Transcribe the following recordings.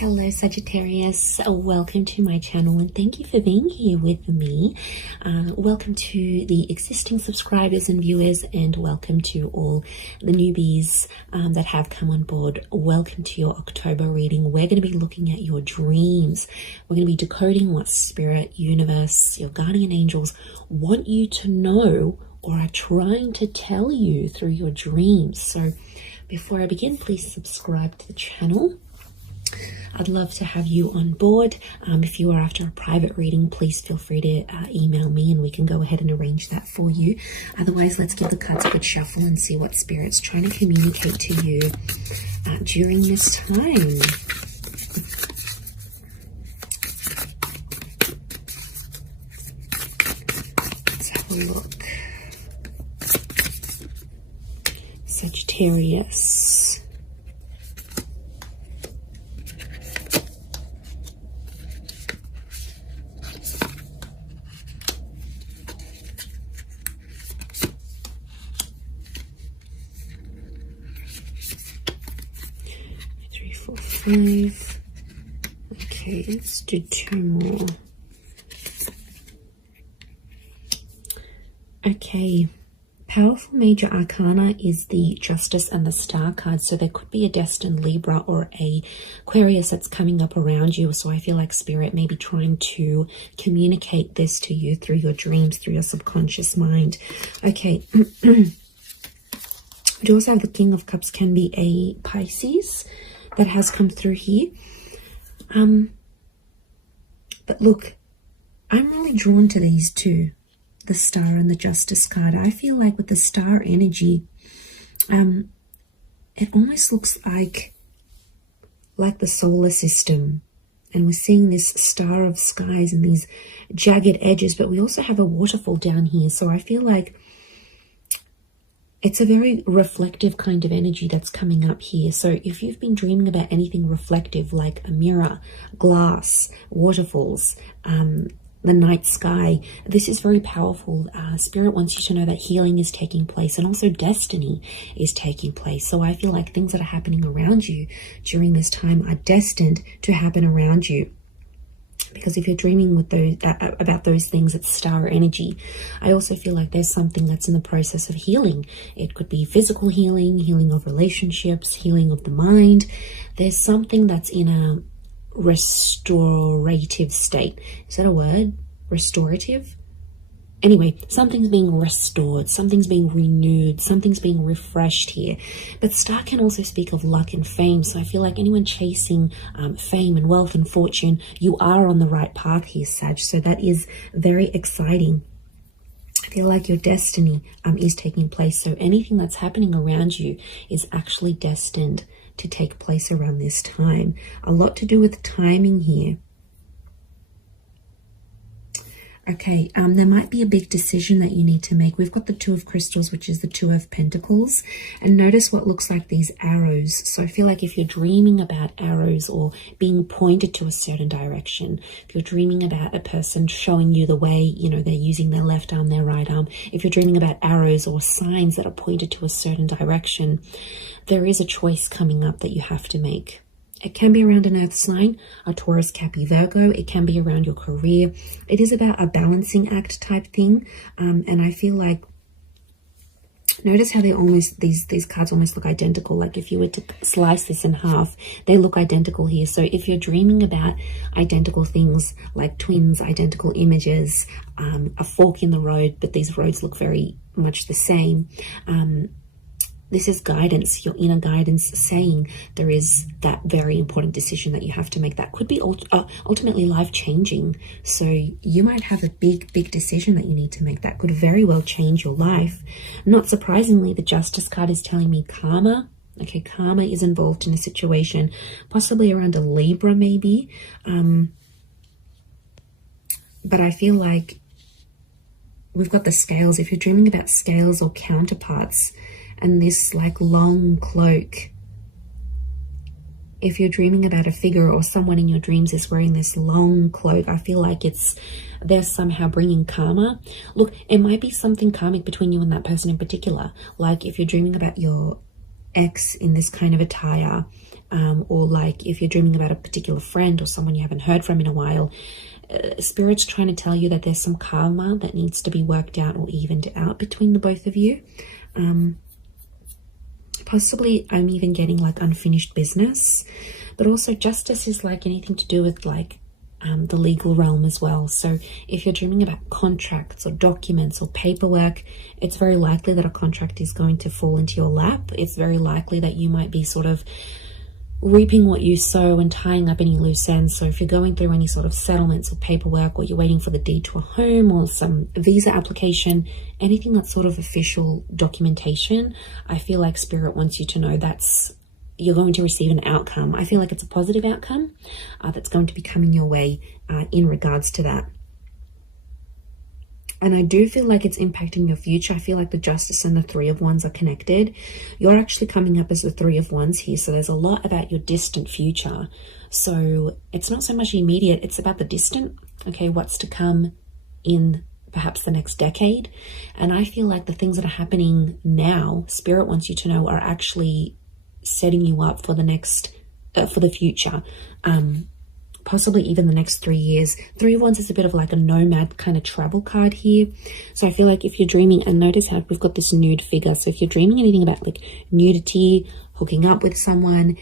Hello Sagittarius, welcome to my channel and thank you for being here with me. Welcome to the existing subscribers and viewers, and welcome to all the newbies that have come on board. Welcome to your October reading. We're going to be looking at your dreams. We're going to be decoding what spirit, universe, your guardian angels want you to know or are trying to tell you through your dreams. So before I begin, please subscribe to the channel. I'd love to have you on board. If you are after a private reading, please feel free to email me and we can go ahead and arrange that for you. Otherwise, let's give the cards a good shuffle and see what Spirit's trying to communicate to you during this time. Let's have a look. Sagittarius. Five. Okay, let's do two more. Okay, powerful major arcana is the Justice and the Star card. So there could be a destined Libra or a Aquarius that's coming up around you. So I feel like Spirit may be trying to communicate this to you through your dreams, through your subconscious mind. Okay. We also have the King of Cups, can be a Pisces that has come through here. But look, I'm really drawn to these two, the Star and the Justice card. I feel like with the Star energy, it almost looks like the solar system. And we're seeing this star of skies and these jagged edges, but we also have a waterfall down here. So I feel like it's a very reflective kind of energy that's coming up here. So if you've been dreaming about anything reflective like a mirror, glass, waterfalls, the night sky, this is very powerful. Spirit wants you to know that healing is taking place and also destiny is taking place. So I feel like things that are happening around you during this time are destined to happen around you. Because if you're dreaming with those about those things, it's star energy. I also feel like there's something that's in the process of healing. It could be physical healing, healing of relationships, healing of the mind. There's something that's in a restorative state. Is that a word? Restorative? Anyway, something's being restored, something's being renewed, something's being refreshed here. But star can also speak of luck and fame. So I feel like anyone chasing fame and wealth and fortune, you are on the right path here, Sag. So that is very exciting. I feel like your destiny is taking place. So anything that's happening around you is actually destined to take place around this time. A lot to do with timing here. Okay, there might be a big decision that you need to make. We've got the Two of Crystals, which is the Two of Pentacles. And notice what looks like these arrows. So I feel like if you're dreaming about arrows or being pointed to a certain direction, if you're dreaming about a person showing you the way, you know, they're using their left arm, their right arm. If you're dreaming about arrows or signs that are pointed to a certain direction, there is a choice coming up that you have to make. It can be around an earth sign, a Taurus, Capricorn, Virgo. It can be around your career. It is about a balancing act type thing. And I feel like, notice how they almost, these cards almost look identical. Like if you were to slice this in half, they look identical here. So if you're dreaming about identical things like twins, identical images, a fork in the road, but these roads look very much the same, this is guidance, your inner guidance saying there is that very important decision that you have to make that could be ultimately life-changing. So you might have a big decision that you need to make that could very well change your life. Not surprisingly, the Justice card is telling me karma. Okay, karma is involved in a situation, possibly around a Libra maybe. But I feel like we've got the scales. If you're dreaming about scales or counterparts, and this like long cloak, if you're dreaming about a figure or someone in your dreams is wearing this long cloak, I feel like they're somehow bringing karma. Look, it might be something karmic between you and that person in particular. Like if you're dreaming about your ex in this kind of attire, or like if you're dreaming about a particular friend or someone you haven't heard from in a while, Spirit's trying to tell you that there's some karma that needs to be worked out or evened out between the both of you. Possibly I'm even getting like unfinished business, but also justice is like anything to do with like the legal realm as well. So if you're dreaming about contracts or documents or paperwork, it's very likely that a contract is going to fall into your lap. It's very likely that you might be sort of reaping what you sow and tying up any loose ends. So if you're going through any sort of settlements or paperwork, or you're waiting for the deed to a home or some visa application, anything that's sort of official documentation, I feel like Spirit wants you to know that's you're going to receive an outcome. I feel like it's a positive outcome that's going to be coming your way in regards to that. And I do feel like it's impacting your future. I feel like the Justice and the Three of Wands are connected. You're actually coming up as the Three of Wands here. So there's a lot about your distant future. So it's not so much immediate, it's about the distant. Okay, what's to come in perhaps the next decade. And I feel like the things that are happening now, Spirit wants you to know, are actually setting you up for the next, for the future. Possibly even the next 3 years. Three of Wands is a bit of like a nomad kind of travel card here. So I feel like if you're dreaming, and notice how we've got this nude figure. So if you're dreaming anything about like nudity, hooking up with someone,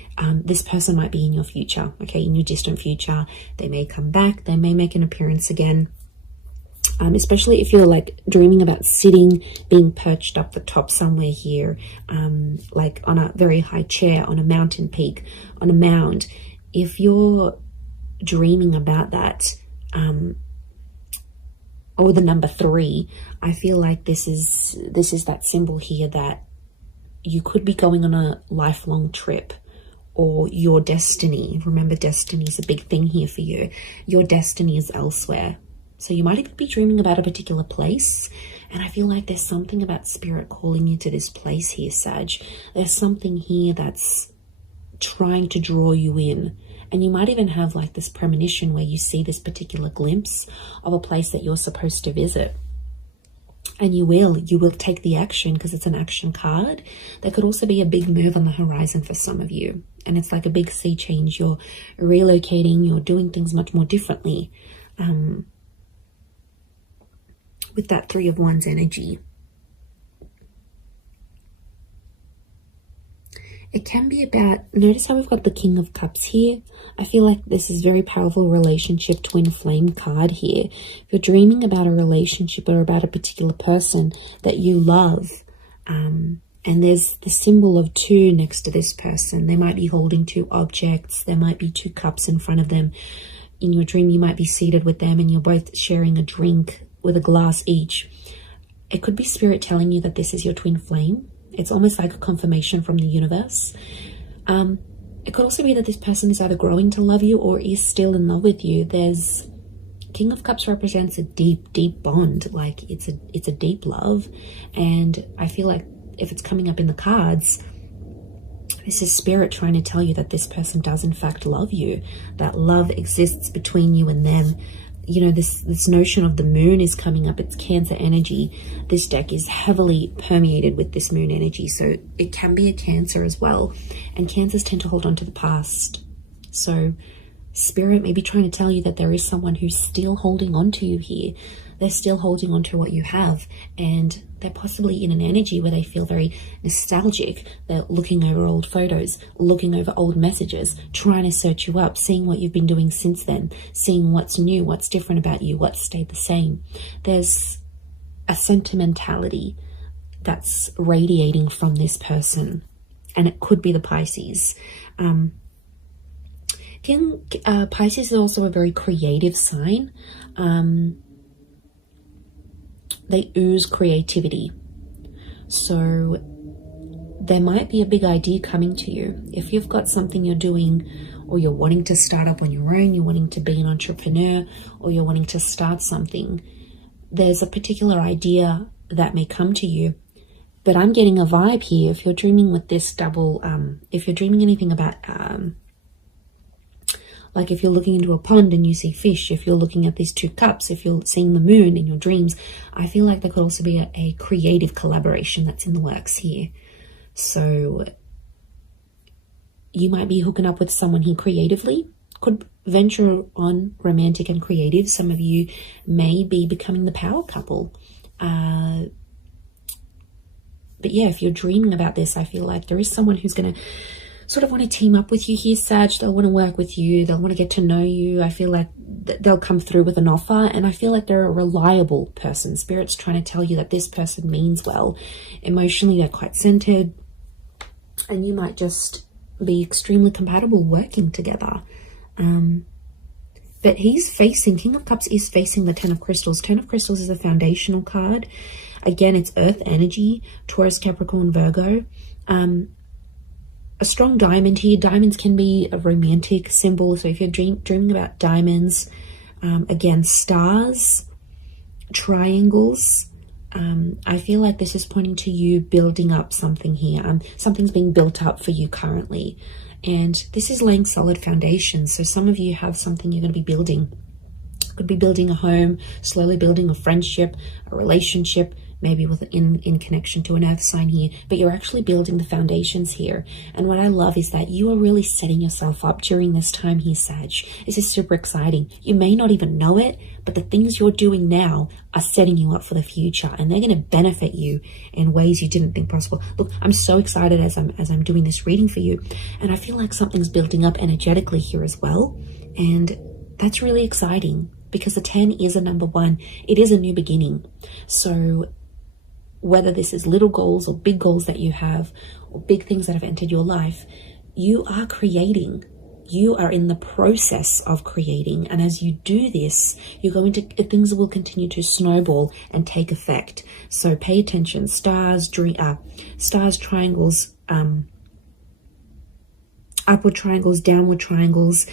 this person might be in your future, okay, in your distant future. They may come back, they may make an appearance again. Especially if you're like dreaming about sitting, being perched up the top somewhere here, like on a very high chair, on a mountain peak, on a mound. If you're dreaming about that, or the number 3, I feel like this is that symbol here that you could be going on a lifelong trip, or your destiny. Remember, destiny is a big thing here for you. Your destiny is elsewhere. So you might even be dreaming about a particular place, and I feel like there's something about Spirit calling you to this place here, Sag. There's something here that's trying to draw you in. And you might even have like this premonition where you see this particular glimpse of a place that you're supposed to visit. And you will take the action, because it's an action card. There could also be a big move on the horizon for some of you. And it's like a big sea change. You're relocating, you're doing things much more differently. With that Three of Wands energy. It can be about, notice how we've got the King of Cups here. I feel like this is very powerful relationship, twin flame card here. If you're dreaming about a relationship or about a particular person that you love, and there's the symbol of 2 next to this person. They might be holding 2 objects. There might be 2 cups in front of them. In your dream, you might be seated with them and you're both sharing a drink with a glass each. It could be Spirit telling you that this is your twin flame. It's almost like a confirmation from the universe. It could also be that this person is either growing to love you or is still in love with you. There's King of Cups represents a deep, deep bond. Like it's a deep love. And I feel like if it's coming up in the cards, this is Spirit trying to tell you that this person does in fact love you. That love exists between you and them. You know, this notion of the moon is coming up. It's Cancer energy. This deck is heavily permeated with this moon energy. So it can be a Cancer as well. And Cancers tend to hold on to the past. So Spirit may be trying to tell you that there is someone who's still holding on to you here. They're still holding on to what you have. And they're possibly in an energy where they feel very nostalgic. They're looking over old photos, looking over old messages, trying to search you up, seeing what you've been doing since then, seeing what's new, what's different about you, what's stayed the same. There's a sentimentality that's radiating from this person. And it could be the Pisces. Pisces is also a very creative sign. They ooze creativity. So there might be a big idea coming to you. If you've got something you're doing, or you're wanting to start up on your own, you're wanting to be an entrepreneur, or you're wanting to start something, there's a particular idea that may come to you. But I'm getting a vibe here. If you're dreaming with this double, if you're dreaming anything about, like if you're looking into a pond and you see fish, if you're looking at these 2 cups, if you're seeing the moon in your dreams, I feel like there could also be a creative collaboration that's in the works here. So you might be hooking up with someone here creatively. Could venture on romantic and creative. Some of you may be becoming the power couple. But yeah, if you're dreaming about this, I feel like there is someone who's going to sort of want to team up with you here, Sag. They'll want to work with you. They'll want to get to know you. I feel like they'll come through with an offer, and I feel like they're a reliable person. Spirit's trying to tell you that this person means well. Emotionally, they're quite centered, and you might just be extremely compatible working together. But he's facing, King of Cups is facing the Ten of Crystals. Ten of Crystals is a foundational card. Again, it's earth energy, Taurus, Capricorn, Virgo. A strong diamond here. Diamonds can be a romantic symbol. So if you're dreaming about diamonds, again, stars, triangles, I feel like this is pointing to you building up something here. Something's being built up for you currently. And this is laying solid foundations. So some of you have something you're going to be building. Could be building a home, slowly building a friendship, a relationship, maybe in connection to an earth sign here, but you're actually building the foundations here. And what I love is that you are really setting yourself up during this time here, Sag. This is super exciting. You may not even know it, but the things you're doing now are setting you up for the future, and they're going to benefit you in ways you didn't think possible. Look, I'm so excited as I'm doing this reading for you, and I feel like something's building up energetically here as well, and that's really exciting because the 10 is a number 1. It is a new beginning. So whether this is little goals or big goals that you have, or big things that have entered your life, you are creating. You are in the process of creating. And as you do this, things will continue to snowball and take effect. So pay attention. Stars, triangles, upward triangles, downward triangles,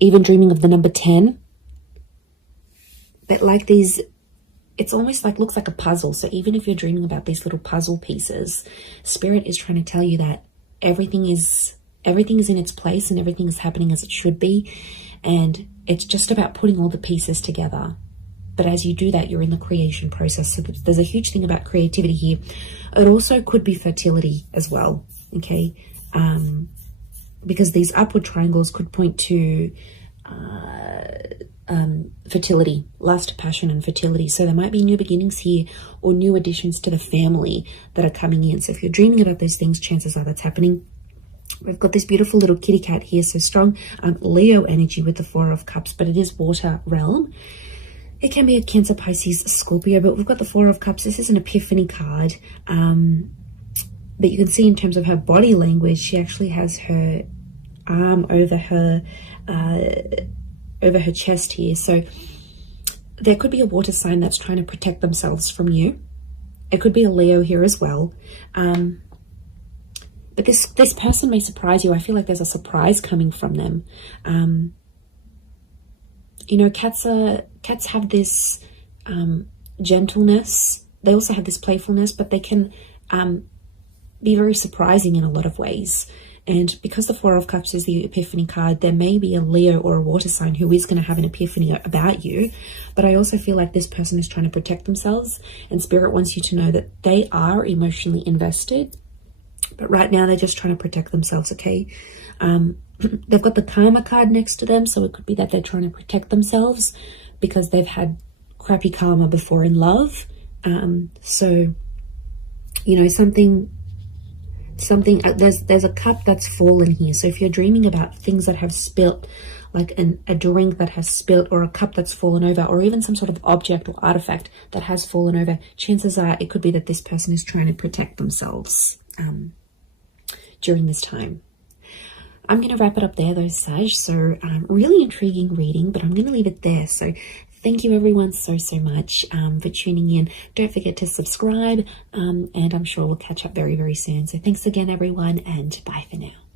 even dreaming of the number 10. But like these, it's almost like, looks like a puzzle. So even if you're dreaming about these little puzzle pieces, Spirit is trying to tell you that everything is in its place and everything is happening as it should be. And it's just about putting all the pieces together. But as you do that, you're in the creation process. So there's a huge thing about creativity here. It also could be fertility as well. Okay. Because these upward triangles could point to, fertility, lust, passion, and fertility. So there might be new beginnings here or new additions to the family that are coming in. So if you're dreaming about those things, chances are that's happening. We've got this beautiful little kitty cat here. So strong Leo energy with the 4 of Cups, but it is water realm. It can be a Cancer, Pisces, Scorpio, but we've got the 4 of Cups. This is an epiphany card. But you can see in terms of her body language, she actually has her arm over her chest here. So there could be a water sign that's trying to protect themselves from you. It could be a Leo here as well. But this person may surprise you. I feel like there's a surprise coming from them. You know, cats have this gentleness. They also have this playfulness, but they can be very surprising in a lot of ways. And because the 4 of Cups is the epiphany card, there may be a Leo or a water sign who is going to have an epiphany about you. But I also feel like this person is trying to protect themselves, and Spirit wants you to know that they are emotionally invested. But right now they're just trying to protect themselves, okay? They've got the karma card next to them, so it could be that they're trying to protect themselves because they've had crappy karma before in love. So, you know, there's a cup that's fallen here. So if you're dreaming about things that have spilt, like a drink that has spilt, or a cup that's fallen over, or even some sort of object or artifact that has fallen over, chances are it could be that this person is trying to protect themselves during this time. I'm going to wrap it up there though, Sag. So really intriguing reading, but I'm going to leave it there. So thank you everyone so much for tuning in. Don't forget to subscribe, and I'm sure we'll catch up very, very soon. So thanks again everyone, and bye for now.